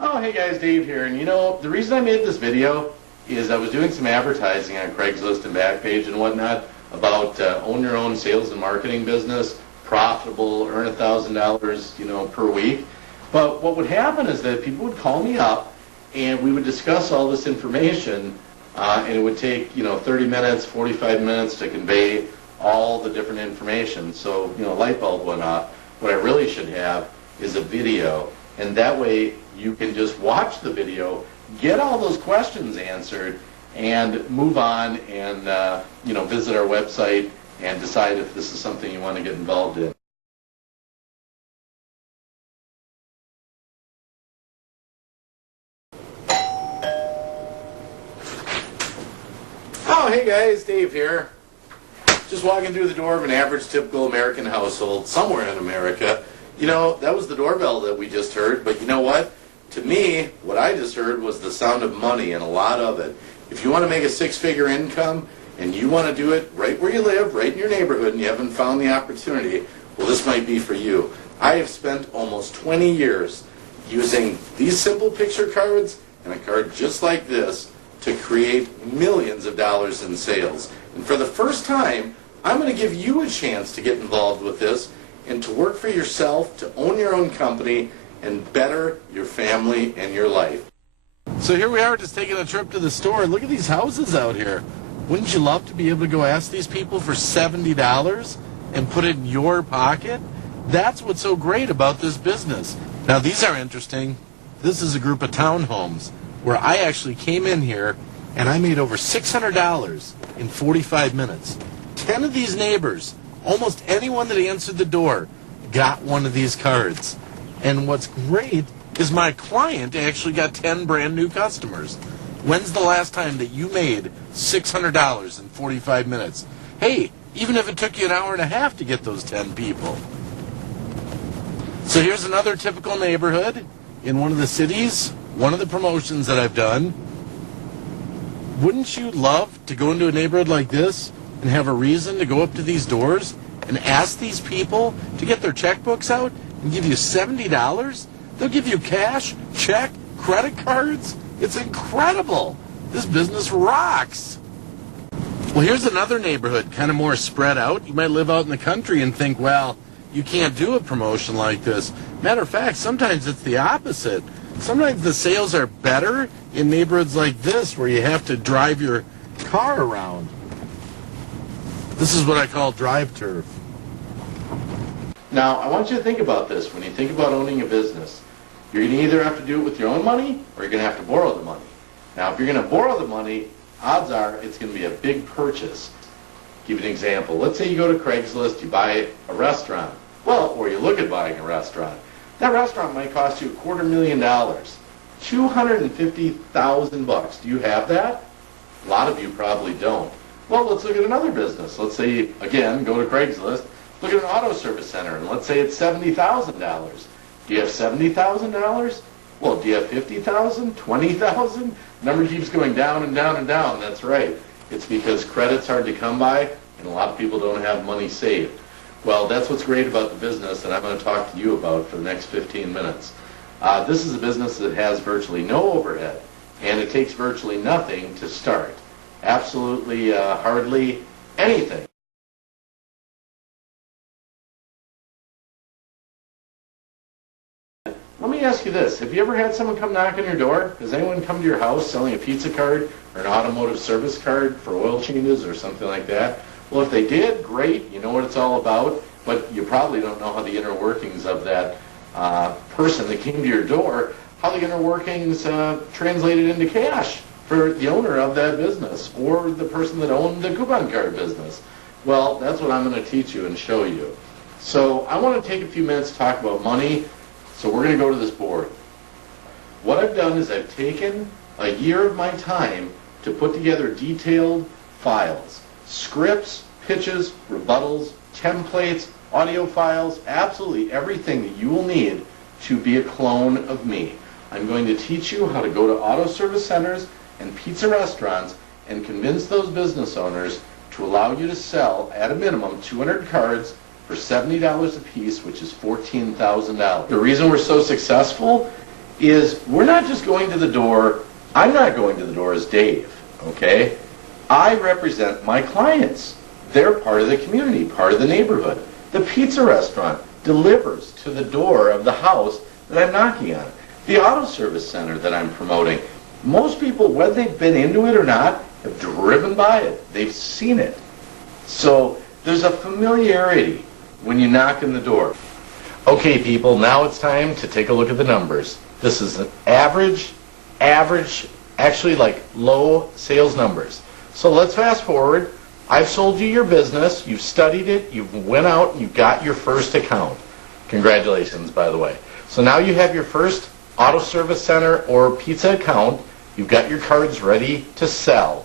Oh, hey guys, Dave here. And the reason I made this video is I was doing some advertising on Craigslist and Backpage and whatnot about own your own sales and marketing business, profitable, earn $1,000, per week. But what would happen is that people would call me up and we would discuss all this information, and it would take, 30 minutes, 45 minutes to convey all the different information. So, a light bulb went off. What I really should have is a video, and that way you can just watch the video, get all those questions answered, and move on and visit our website and decide if this is something you want to get involved in. Oh, hey guys, Dave here. Just walking through the door of an average typical American household somewhere in America. That was the doorbell that we just heard, but you know what? To me, what I just heard was the sound of money, and a lot of it. If you want to make a six-figure income and you want to do it right where you live, right in your neighborhood, and you haven't found the opportunity, well, this might be for you. I have spent almost 20 years using these simple picture cards and a card just like this to create millions of dollars in sales. And for the first time, I'm going to give you a chance to get involved with this and to work for yourself, to own your own company, and better your family and your life. So here we are, just taking a trip to the store. Look at these houses out here. Wouldn't you love to be able to go ask these people for $70 and put it in your pocket? That's what's so great about this business. Now these are interesting. This is a group of townhomes where I actually came in here and I made over $600 in 45 minutes. 10 of these neighbors, almost anyone that answered the door, got one of these cards. And what's great is my client actually got 10 brand new customers. When's the last time that you made $600 in 45 minutes? Hey, even if it took you an hour and a half to get those 10 people. So here's another typical neighborhood in one of the cities, one of the promotions that I've done. Wouldn't you love to go into a neighborhood like this and have a reason to go up to these doors and ask these people to get their checkbooks out and give you $70? They'll give you cash, check, credit cards. It's incredible. This business rocks. Well, here's another neighborhood, kind of more spread out. You might live out in the country and think, well, you can't do a promotion like this. Matter of fact, sometimes it's the opposite. Sometimes the sales are better in neighborhoods like this where you have to drive your car around. This is what I call drive turf. Now, I want you to think about this. When you think about owning a business, you're going to either have to do it with your own money or you're going to have to borrow the money. Now, if you're going to borrow the money, odds are it's going to be a big purchase. Give you an example. Let's say you go to Craigslist, you buy a restaurant. Well, or you look at buying a restaurant. That restaurant might cost you $250,000. $250,000. Do you have that? A lot of you probably don't. Well, let's look at another business. Let's say, again, go to Craigslist. Look at an auto service center, and let's say it's $70,000. Do you have $70,000? Well, do you have $50,000? $20,000? Number keeps going down and down and down. That's right. It's because credit's hard to come by, and a lot of people don't have money saved. Well, that's what's great about the business that I'm going to talk to you about for the next 15 minutes. This is a business that has virtually no overhead, and it takes virtually nothing to start. Absolutely hardly anything. Let me ask you this. Have you ever had someone come knock on your door? Has anyone come to your house selling a pizza card or an automotive service card for oil changes or something like that? Well, if they did, great. You know what it's all about. But you probably don't know how the inner workings of that person that came to your door, how the inner workings translated into cash for the owner of that business or the person that owned the coupon card business. Well, that's what I'm going to teach you and show you. So I want to take a few minutes to talk about money. So we're going to go to this board. What I've done is I've taken a year of my time to put together detailed files, scripts, pitches, rebuttals, templates, audio files, absolutely everything that you will need to be a clone of me. I'm going to teach you how to go to auto service centers and pizza restaurants and convince those business owners to allow you to sell, at a minimum, 200 cards for $70 a piece, which is $14,000. The reason we're so successful is we're not just going to the door. I'm not going to the door as Dave, okay? I represent my clients. They're part of the community, part of the neighborhood. The pizza restaurant delivers to the door of the house that I'm knocking on. The auto service center that I'm promoting. Most people, whether they've been into it or not, have driven by it. They've seen it. So there's a familiarity when you knock on the door. Okay, people, now it's time to take a look at the numbers. This is an average, actually like low sales numbers. So let's fast forward. I've sold you your business, you've studied it, you went out and you got your first account. Congratulations, by the way. So now you have your first auto service center or pizza account. You've got your cards ready to sell.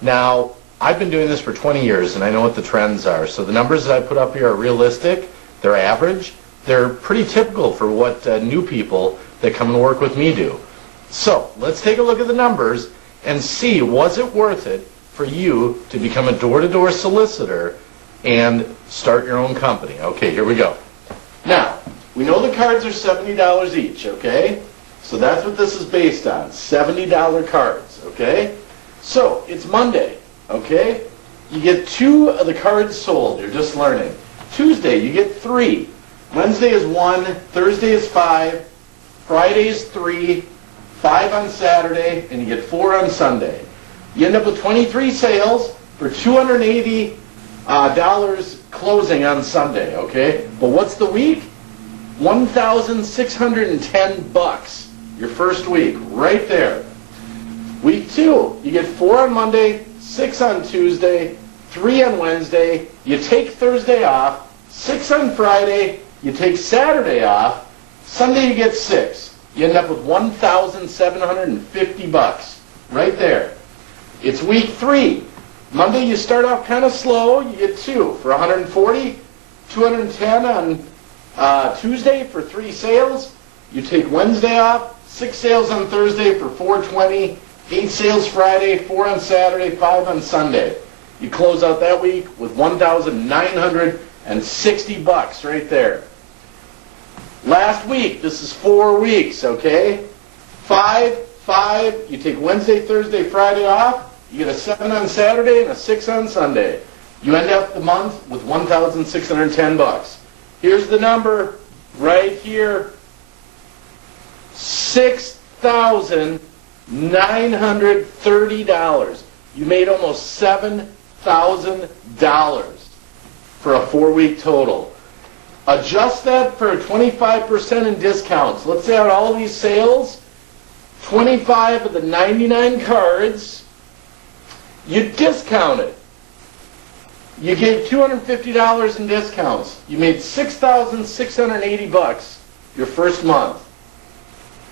Now, I've been doing this for 20 years and I know what the trends are. So the numbers that I put up here are realistic, they're average, they're pretty typical for what new people that come and work with me do. So let's take a look at the numbers and see, was it worth it for you to become a door-to-door solicitor and start your own company? Okay, here we go. Now, we know the cards are $70 each, okay? So that's what this is based on, $70 cards, okay? So, it's Monday, okay? You get 2 of the cards sold, you're just learning. Tuesday, you get 3. Wednesday is 1, Thursday is 5, Friday is 3, 5 on Saturday, and you get 4 on Sunday. You end up with 23 sales for $280 closing on Sunday, okay? But what's the week? $1,610, your first week, right there. Week 2, you get 4 on Monday, 6 on Tuesday, 3 on Wednesday, you take Thursday off, 6 on Friday, you take Saturday off, Sunday you get 6. You end up with $1,750, right there. It's week 3. Monday you start off kind of slow, you get 2 for $140, $210 on Tuesday for 3 sales. You take Wednesday off, 6 sales on Thursday for $420, 8 sales Friday, 4 on Saturday, 5 on Sunday. You close out that week with $1,960 right there. Last week, this is 4 weeks, okay? 5, you take Wednesday, Thursday, Friday off. You get a 7 on Saturday and a 6 on Sunday. You end up the month with $1,610. Here's the number right here. $6,930. You made almost $7,000 for a 4-week total. Adjust that for 25% in discounts. Let's say out all these sales, 25 of the 99 cards, you discount it. You gave $250 in discounts. You made $6,680 your first month.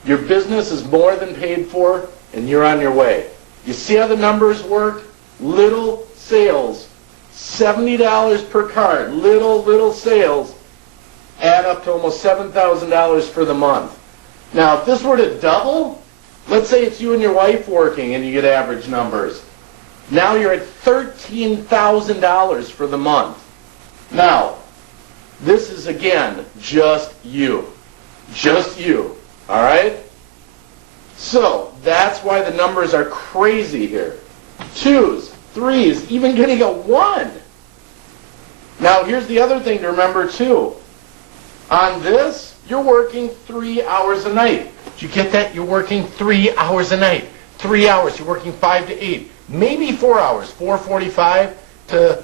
Your business is more than paid for, and you're on your way. You see how the numbers work? Little sales, $70 per card. Little sales add up to almost $7,000 for the month. Now, if this were to double, let's say it's you and your wife working and you get average numbers. Now you're at $13,000 for the month. Now, this is, again, just you. Just you. All right? So, that's why the numbers are crazy here. 2s, 3s, even getting a 1. Now, here's the other thing to remember, too. On this, you're working 3 hours a night. Did you get that? You're working 3 hours a night. 3 hours. You're working 5 to 8. Maybe 4 hours, 4:45 to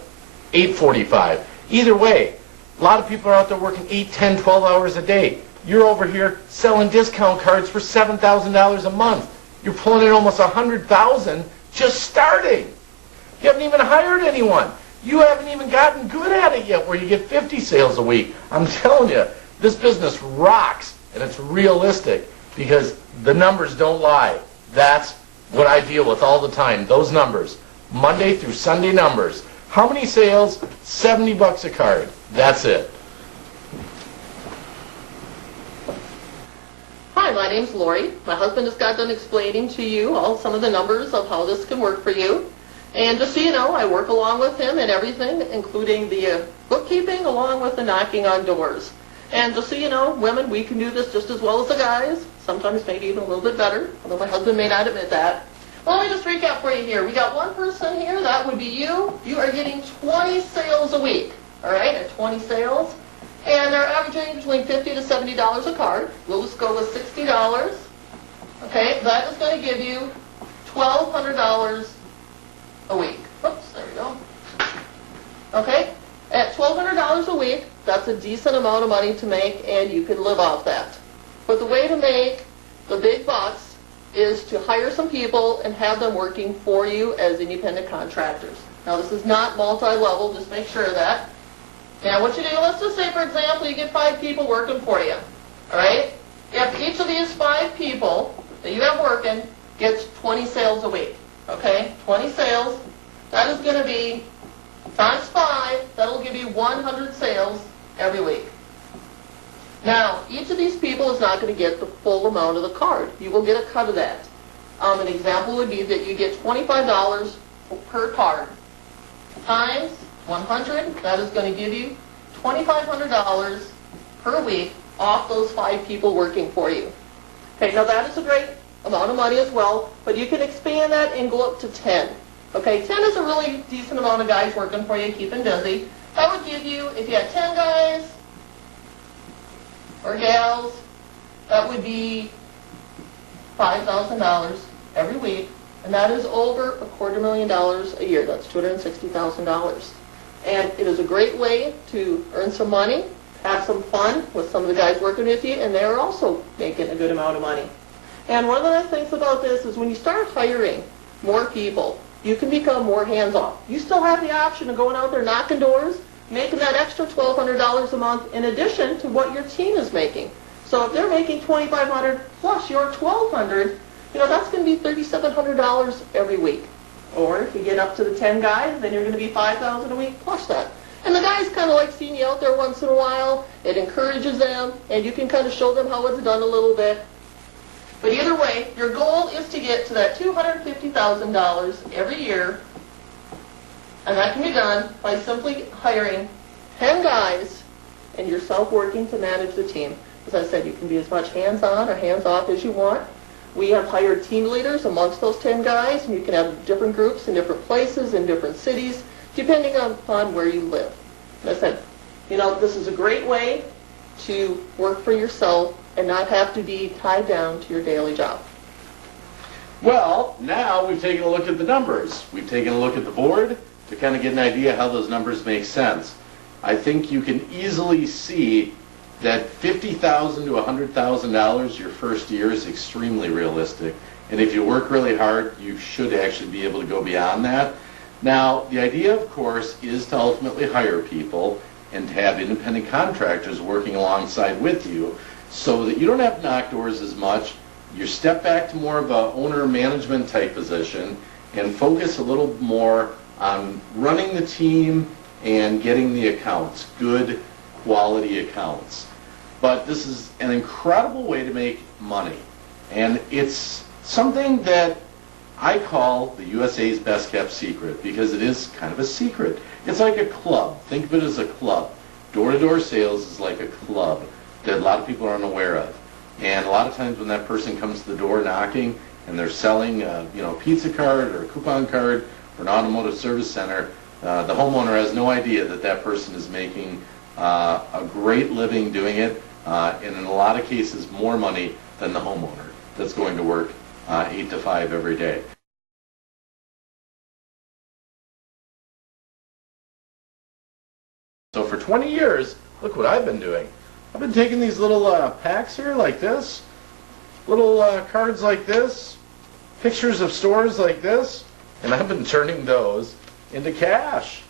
8:45. Either way, a lot of people are out there working 8, 10, 12 hours a day. You're over here selling discount cards for $7,000 a month. You're pulling in almost $100,000 just starting. You haven't even hired anyone. You haven't even gotten good at it yet where you get 50 sales a week. I'm telling you, this business rocks, and it's realistic because the numbers don't lie. That's what I deal with all the time, those numbers. Monday through Sunday numbers. How many sales? $70 a card. That's it. Hi, my name's Lori. My husband just got done explaining to you some of the numbers of how this can work for you. And just so you know, I work along with him and everything, including the bookkeeping, along with the knocking on doors. And just so you know, women, we can do this just as well as the guys, sometimes maybe even a little bit better, although my husband may not admit that. Well, let me just recap for you here. We got one person here, that would be you. You are getting 20 sales a week, all right, at 20 sales. And they're averaging between $50 to $70 a card. We'll just go with $60. Okay, that is going to give you $1,200 a week. Oops, there we go. Okay, at $1,200 a week, that's a decent amount of money to make, and you can live off that. But the way to make the big bucks is to hire some people and have them working for you as independent contractors. Now, this is not multi-level, just make sure of that. And what you do, let's just say, for example, you get 5 people working for you, all right? If each of these 5 people that you have working gets 20 sales a week, okay? 20 sales, that is going to be times 5, that'll give you 100 sales every week. Now, each of these people is not going to get the full amount of the card. You will get a cut of that. An example would be that you get $25 per card times 100. That is going to give you $2,500 per week off those 5 people working for you. Okay, now that is a great amount of money as well, but you can expand that and go up to 10. Okay, 10 is a really decent amount of guys working for you, keeping busy. That would give you, if you had 10 guys or gals, that would be $5,000 every week, and that is over $250,000 a year. That's $260,000. And it is a great way to earn some money, have some fun with some of the guys working with you, and they're also making a good amount of money. And one of the nice things about this is when you start hiring more people, you can become more hands-off. You still have the option of going out there knocking doors, making that extra $1,200 a month in addition to what your team is making. So if they're making $2,500 plus your $1,200, that's going to be $3,700 every week. Or if you get up to the 10 guys, then you're going to be $5,000 a week plus that. And the guys kind of like seeing you out there once in a while. It encourages them, and you can kind of show them how it's done a little bit. But either way, your goal is to get to that $250,000 every year, and that can be done by simply hiring 10 guys and yourself working to manage the team. As I said, you can be as much hands-on or hands-off as you want. We have hired team leaders amongst those 10 guys, and you can have different groups in different places, in different cities, depending upon where you live. As I said, this is a great way to work for yourself and not have to be tied down to your daily job. Well, now we've taken a look at the numbers. We've taken a look at the board to kind of get an idea how those numbers make sense. I think you can easily see that $50,000 to $100,000 your first year is extremely realistic. And if you work really hard, you should actually be able to go beyond that. Now, the idea, of course, is to ultimately hire people and to have independent contractors working alongside with you so that you don't have to knock doors as much. You step back to more of a owner management type position and focus a little more on running the team and getting the accounts, good quality accounts. But this is an incredible way to make money. And it's something that I call the USA's best kept secret because it is kind of a secret. It's like a club. Think of it as a club. Door-to-door sales is like a club that a lot of people are unaware of. And a lot of times when that person comes to the door knocking and they're selling a pizza card or a coupon card or an automotive service center, the homeowner has no idea that that person is making a great living doing it, and in a lot of cases more money than the homeowner that's going to work 8 to 5 every day. So for 20 years, look what I've been doing. I've been taking these little packs here like this, little cards like this, pictures of stores like this, and I've been turning those into cash.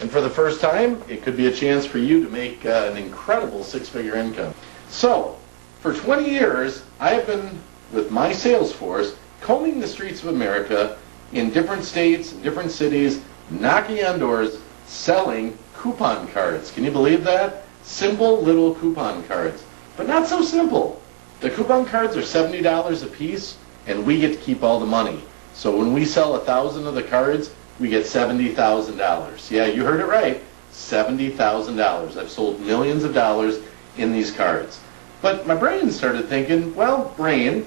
And for the first time, it could be a chance for you to make an incredible 6-figure income. So, for 20 years, I have been, with my sales force, combing the streets of America in different states, different cities, knocking on doors, selling coupon cards. Can you believe that? Simple little coupon cards. But not so simple. The coupon cards are $70 a piece, and we get to keep all the money. So when we sell 1,000 of the cards, we get $70,000. Yeah, you heard it right. $70,000. I've sold millions of dollars in these cards. But my brain started thinking, well, brain,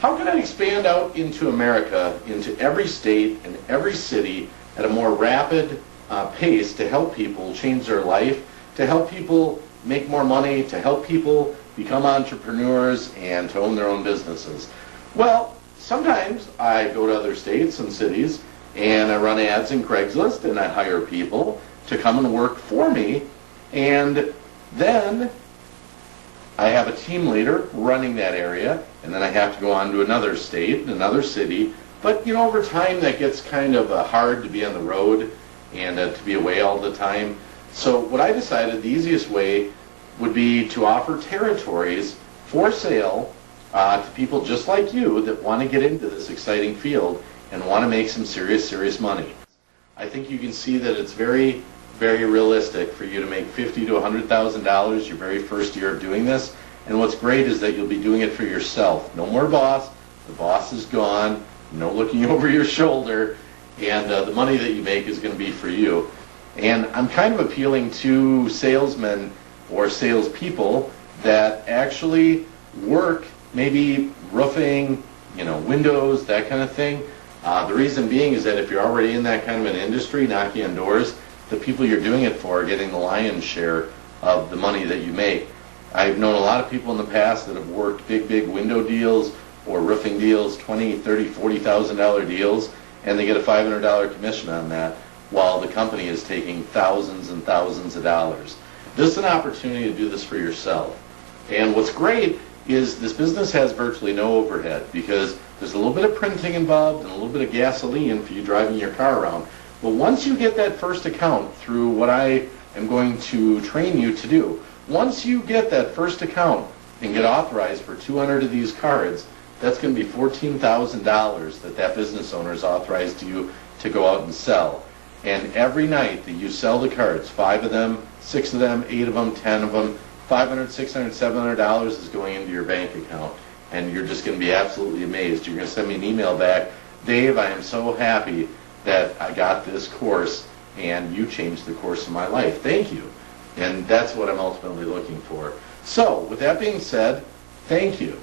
how can I expand out into America, into every state and every city at a more rapid pace to help people change their life, to help people make more money, to help people become entrepreneurs and to own their own businesses? Well, sometimes I go to other states and cities and I run ads in Craigslist and I hire people to come and work for me, and then I have a team leader running that area, and then I have to go on to another state, another city. But you know, over time that gets kind of hard to be on the road and to be away all the time. So what I decided the easiest way would be to offer territories for sale to people just like you that want to get into this exciting field and want to make some serious money. I think you can see that it's very, very realistic for you to make $50,000 to $100,000 your very first year of doing this. And what's great is that you'll be doing it for yourself. No more boss. The boss is gone. No looking over your shoulder. And the money that you make is going to be for you. And I'm kind of appealing to salesmen or salespeople that actually work maybe roofing, windows, that kind of thing. The reason being is that if you're already in that kind of an industry, knocking on doors, the people you're doing it for are getting the lion's share of the money that you make. I've known a lot of people in the past that have worked big window deals or roofing deals, $20,000, $30,000, $40,000 deals, and they get a $500 commission on that, while the company is taking thousands and thousands of dollars. This is an opportunity to do this for yourself. And what's great is this business has virtually no overhead, because there's a little bit of printing involved and a little bit of gasoline for you driving your car around. But once you get that first account through what I am going to train you to do, once you get that first account and get authorized for 200 of these cards, that's going to be $14,000 that business owner is authorized to you to go out and sell. And every night that you sell the cards, 5 of them, 6 of them, 8 of them, 10 of them, $500, $600, $700 is going into your bank account. And you're just going to be absolutely amazed. You're going to send me an email back, Dave, I am so happy that I got this course and you changed the course of my life. Thank you. And that's what I'm ultimately looking for. So, with that being said, thank you.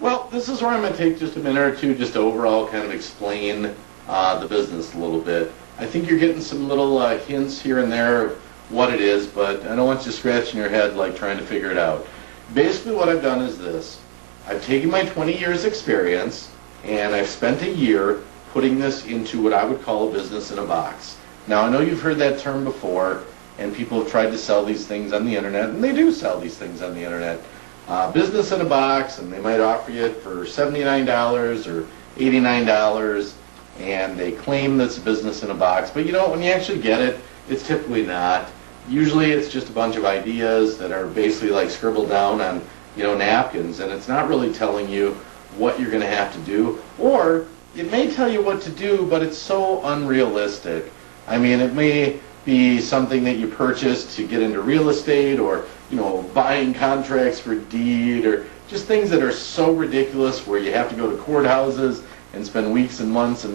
Well, this is where I'm going to take just a minute or two just to overall kind of explain the business a little bit. I think you're getting some little hints here and there of what it is, but I don't want you scratching your head like trying to figure it out. Basically what I've done is this. I've taken my 20 years experience and I've spent a year putting this into what I would call a business in a box. Now I know you've heard that term before, and people have tried to sell these things on the internet, and they do sell these things on the internet. Business in a box, and they might offer you it for $79 or $89, and they claim that's a business in a box. But when you actually get it, it's typically not. Usually it's just a bunch of ideas that are basically like scribbled down on napkins, and it's not really telling you what you're going to have to do. Or it may tell you what to do, but it's so unrealistic. I mean, it may be something that you purchased to get into real estate, or buying contracts for deed, or just things that are so ridiculous where you have to go to courthouses and spend weeks and months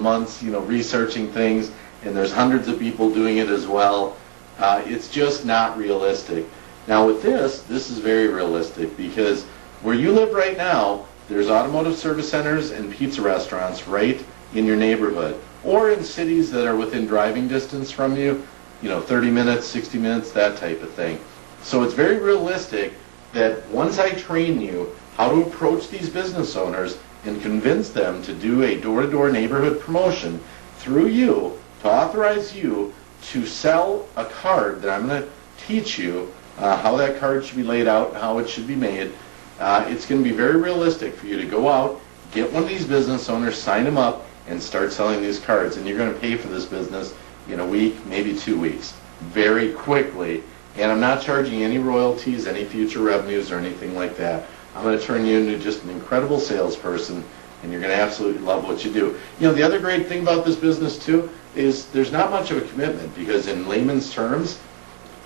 researching things, and there's hundreds of people doing it as well. It's just not realistic. Now with this is very realistic, because where you live right now, there's automotive service centers and pizza restaurants right in your neighborhood, or in cities that are within driving distance from you, 30 minutes, 60 minutes, that type of thing. So it's very realistic that once I train you how to approach these business owners and convince them to do a door-to-door neighborhood promotion through you, to authorize you to sell a card that I'm going to teach you how that card should be laid out, how it should be made, it's going to be very realistic for you to go out, get one of these business owners, sign them up, and start selling these cards. And you're going to pay for this business in a week, maybe 2 weeks, very quickly. And I'm not charging any royalties, any future revenues, or anything like that. I'm going to turn you into just an incredible salesperson, and you're going to absolutely love what you do. The other great thing about this business, too, is there's not much of a commitment, because in layman's terms,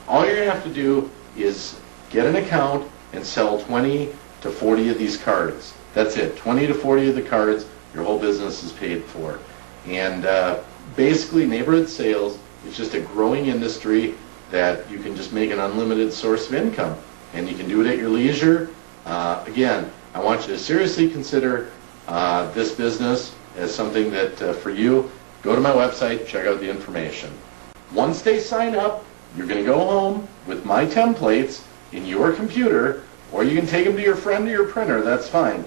all you're going to have to do is get an account and sell 20 to 40 of these cards. That's it. 20 to 40 of the cards, your whole business is paid for. And basically, neighborhood sales is just a growing industry that you can just make an unlimited source of income, and you can do it at your leisure. Again, I want you to seriously consider this business as something that for you, go to my website, check out the information. Once they sign up, you're going to go home with my templates in your computer, or you can take them to your friend or your printer, that's fine.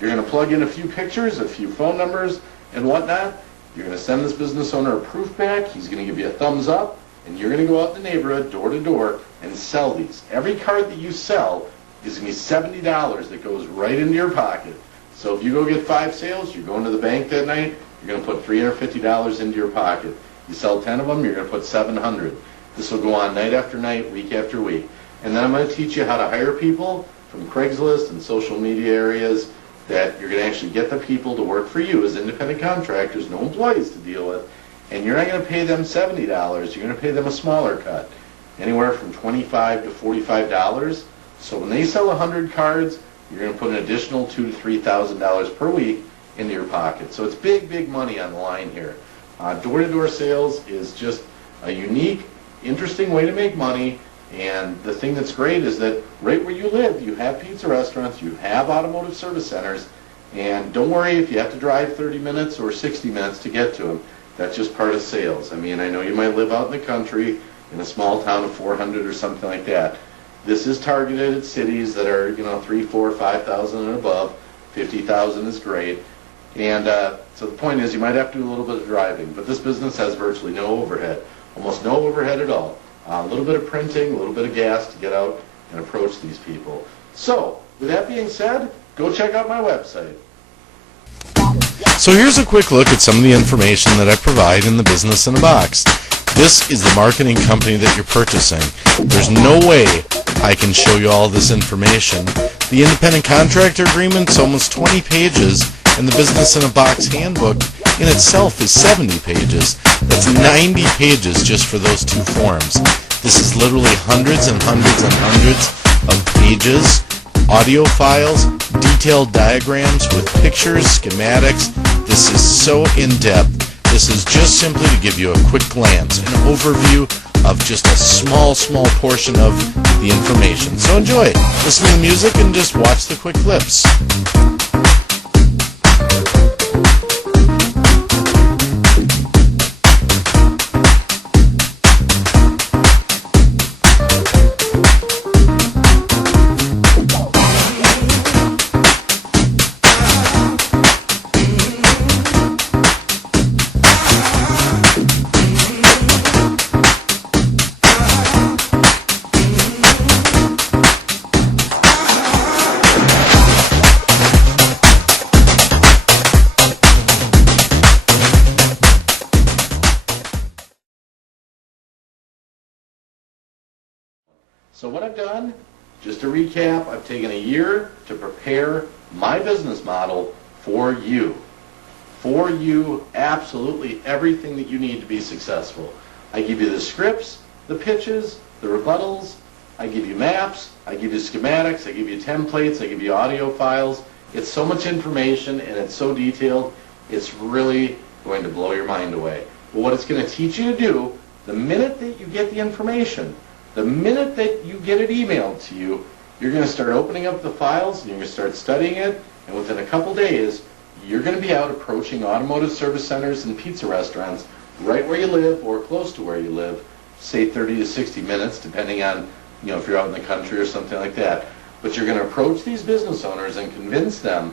You're going to plug in a few pictures, a few phone numbers, and whatnot. You're going to send this business owner a proof back. He's going to give you a thumbs up, and you're going to go out in the neighborhood, door to door, and sell these. Every card that you sell is going to be $70 that goes right into your pocket. So if you go get 5 sales, you're going to the bank that night, you're going to put $350 into your pocket. You sell 10 of them, you're going to put $700. This will go on night after night, week after week. And then I'm going to teach you how to hire people from Craigslist and social media areas, that you're going to actually get the people to work for you as independent contractors, no employees to deal with, and you're not going to pay them $70, you're going to pay them a smaller cut, anywhere from $25 to $45. So when they sell 100 cards, you're going to put an additional $2,000 to $3,000 per week into your pocket. So it's big, big money on the line here. Door-to-door sales is just a unique, interesting way to make money. And the thing that's great is that right where you live, you have pizza restaurants, you have automotive service centers, and don't worry if you have to drive 30 minutes or 60 minutes to get to them. That's just part of sales. I mean, I know you might live out in the country in a small town of 400 or something like that. This is targeted at cities that are, 3, 4, 5,000 and above. 50,000 is great. And so the point is, you might have to do a little bit of driving, but this business has virtually no overhead, almost no overhead at all. A little bit of printing, a little bit of gas to get out and approach these people. So, with that being said, go check out my website. So here's a quick look at some of the information that I provide in the Business in a Box. This is the marketing company that you're purchasing. There's no way I can show you all this information. The independent contractor agreement's almost 20 pages, and the Business in a Box handbook in itself is 70 pages. That's 90 pages just for those 2 forms. This is literally hundreds and hundreds and hundreds of pages, audio files, detailed diagrams with pictures, schematics. This is so in-depth. This is just simply to give you a quick glance, an overview of just a small portion of the information. So enjoy it. Listen to the music and just watch the quick clips. So what I've done, just to recap, I've taken a year to prepare my business model for you. For you, absolutely everything that you need to be successful. I give you the scripts, the pitches, the rebuttals, I give you maps, I give you schematics, I give you templates, I give you audio files. It's so much information and it's so detailed, it's really going to blow your mind away. But what it's going to teach you to do, the minute that you get the information, the minute that you get it emailed to you, you're going to start opening up the files and you're going to start studying it, and within a couple days, you're going to be out approaching automotive service centers and pizza restaurants right where you live or close to where you live, say 30 to 60 minutes, depending on, if you're out in the country or something like that. But you're going to approach these business owners and convince them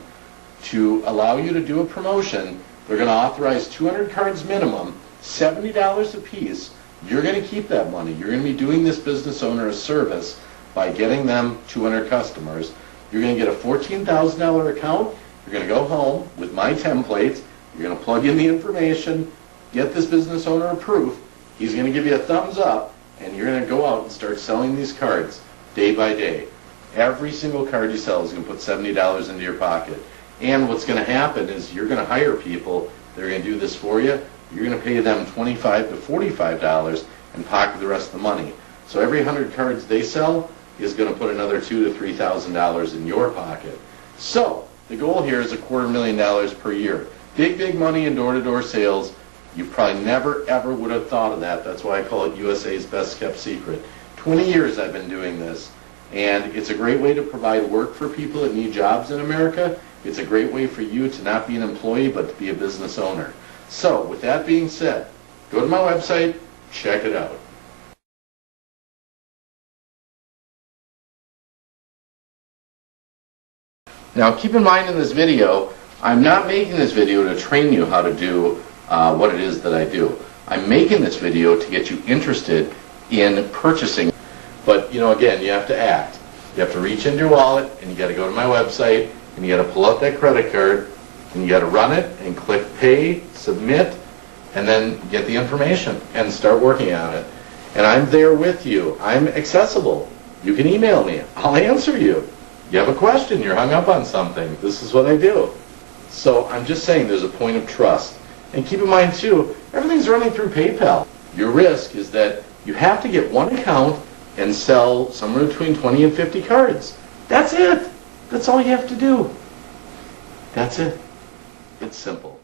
to allow you to do a promotion. They're going to authorize 200 cards minimum, $70 a piece. You're going to keep that money. You're going to be doing this business owner a service by getting them 200 customers. You're going to get a $14,000 account. You're going to go home with my templates. You're going to plug in the information, get this business owner approved. He's going to give you a thumbs up, and you're going to go out and start selling these cards day by day. Every single card you sell is going to put $70 into your pocket. And what's going to happen is you're going to hire people. They're going to do this for you. You're going to pay them $25 to $45 and pocket the rest of the money. So every 100 cards they sell is going to put another $2,000 to $3,000 in your pocket. So the goal here is $250,000 per year. Big, big money in door-to-door sales. You probably never, ever would have thought of that. That's why I call it USA's best kept secret. 20 years I've been doing this, and it's a great way to provide work for people that need jobs in America. It's a great way for you to not be an employee, but to be a business owner. So, with that being said, go to my website, check it out. Now, keep in mind in this video, I'm not making this video to train you how to do what it is that I do. I'm making this video to get you interested in purchasing. But, you know, again, you have to act. You have to reach into your wallet, and you got to go to my website, and you got to pull out that credit card, and you got to run it, and click pay, submit, and then get the information, and start working on it. And I'm there with you. I'm accessible. You can email me. I'll answer you. You have a question, you're hung up on something. This is what I do. So I'm just saying there's a point of trust. And keep in mind, too, everything's running through PayPal. Your risk is that you have to get one account and sell somewhere between 20 and 50 cards. That's it. That's all you have to do. That's it. It's simple.